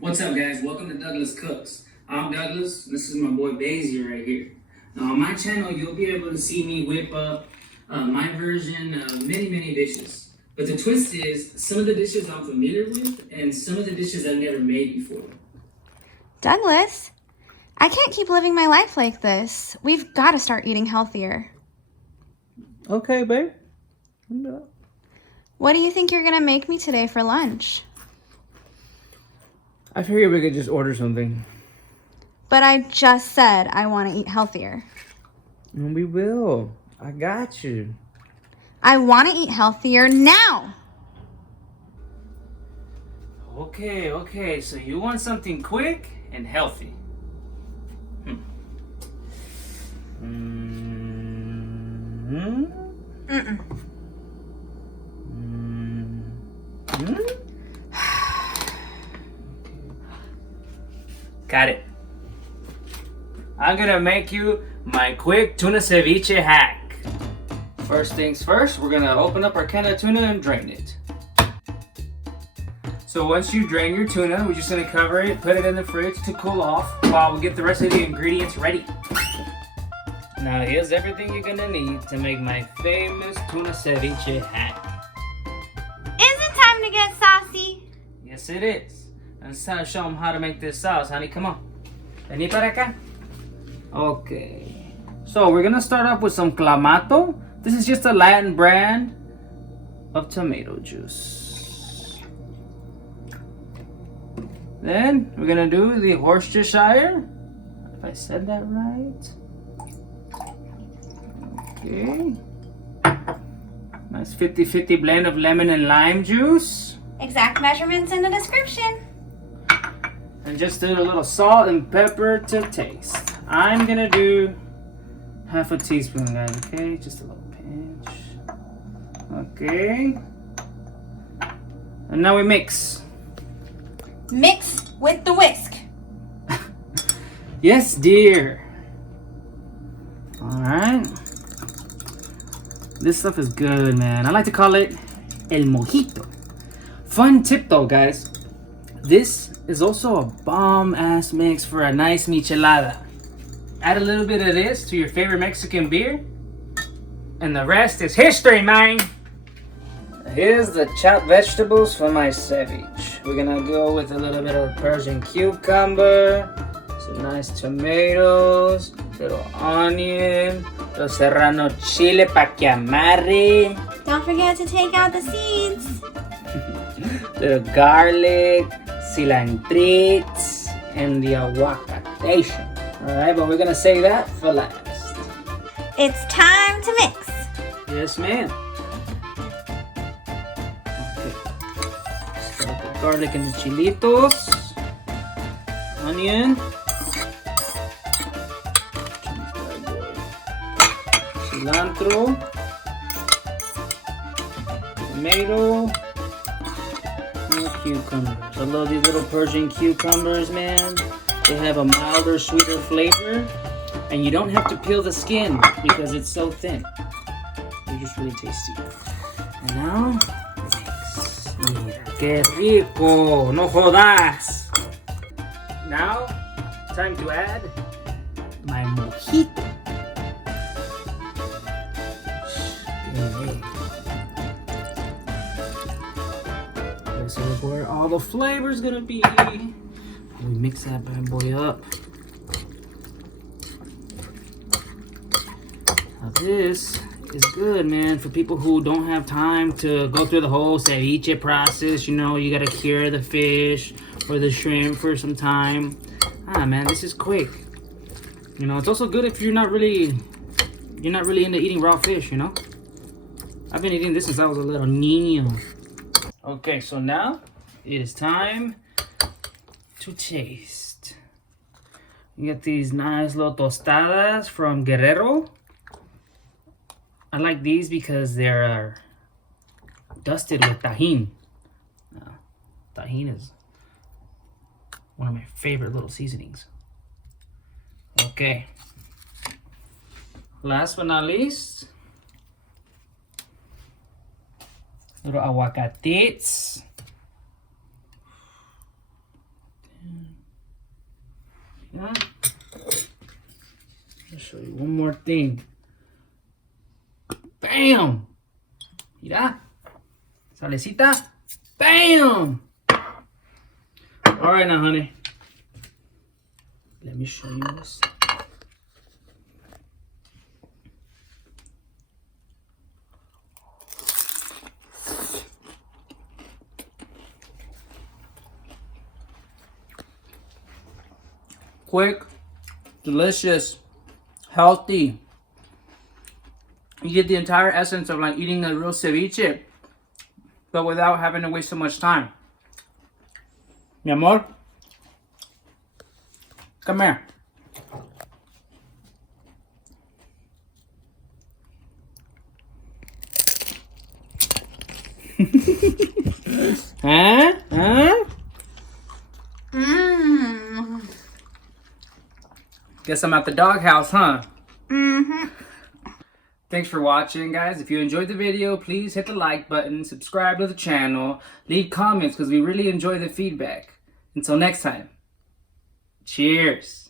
What's up, guys? Welcome to Douglas Cooks. I'm Douglas. This is my boy Basie right here. Now, on my channel, you'll be able to see me whip up my version of many dishes. But the twist is, some of the dishes I'm familiar with, and some of the dishes I've never made before. Douglas, I can't keep living my life like this. We've got to start eating healthier. Okay, babe. What do you think you're going to make me today for lunch? I figured we could just order something. But I just said I want to eat healthier. And we will. I got you. I want to eat healthier now. Okay. So you want something quick and healthy. Got it. I'm gonna make you my quick tuna ceviche hack. First things first, we're gonna open up our can of tuna and drain it. So once you drain your tuna, we're just gonna cover it, put it in the fridge to cool off while we get the rest of the ingredients ready. Now here's everything you're gonna need to make my famous tuna ceviche hack. Is it time to get saucy? Yes, it is. And it's time to show them how to make this sauce, honey. Come on. Vení para acá. Okay. So we're gonna start off with some Clamato. This is just a Latin brand of tomato juice. Then we're gonna do the Worcestershire. If I said that right. Okay. Nice 50-50 blend of lemon and lime juice. Exact measurements in the description. And just do a little salt and pepper to taste. I'm gonna do half a teaspoon, guys, okay? Just a little pinch. Okay. And now we mix. Mix with the whisk. Yes, dear. Alright. This stuff is good, man. I like to call it El Mojito. Fun tip though, guys. This is also a bomb-ass mix for a nice michelada. Add a little bit of this to your favorite Mexican beer, and the rest is history, man. Here's the chopped vegetables for my ceviche. We're gonna go with a little bit of Persian cucumber, some nice tomatoes, little onion, little Serrano chile pa' que amarre. Don't forget to take out the seeds. Little garlic, cilantrits, and the avocado. Alright, but we're gonna save that for last. It's time to mix. Yes, ma'am. Okay. Start the garlic and the chilitos. Onion. Cilantro. Tomato. And cucumbers. I love these little Persian cucumbers, man. They have a milder, sweeter flavor. And you don't have to peel the skin because it's so thin. They're just really tasty. And now, mix. Mira, qué rico. No jodas. Now, time to add my mojito. This is where all the flavor's gonna be. We mix that bad boy up. Now this is good, man, for people who don't have time to go through the whole ceviche process. You know, you gotta cure the fish or the shrimp for some time. Man, this is quick. You know, it's also good if you're not really into eating raw fish, you know? I've been eating this since I was a little niño. Okay, so now it is time to taste. You get these nice little tostadas from Guerrero. I like these because they're dusted with tajin. Tajin is one of my favorite little seasonings. Okay. Last but not least, little aguacates. Yeah. I'll show you one more thing. Bam! Mira. Salecita. Bam! Alright now, honey. Let me show you this. Quick, delicious, healthy. You get the entire essence of like eating a real ceviche, but without having to waste so much time. Mi amor, come here. Huh? Huh? Mmm. Guess I'm at the doghouse, huh? Mm-hmm. Thanks for watching, guys. If you enjoyed the video, please hit the like button, subscribe to the channel, leave comments because we really enjoy the feedback. Until next time, cheers.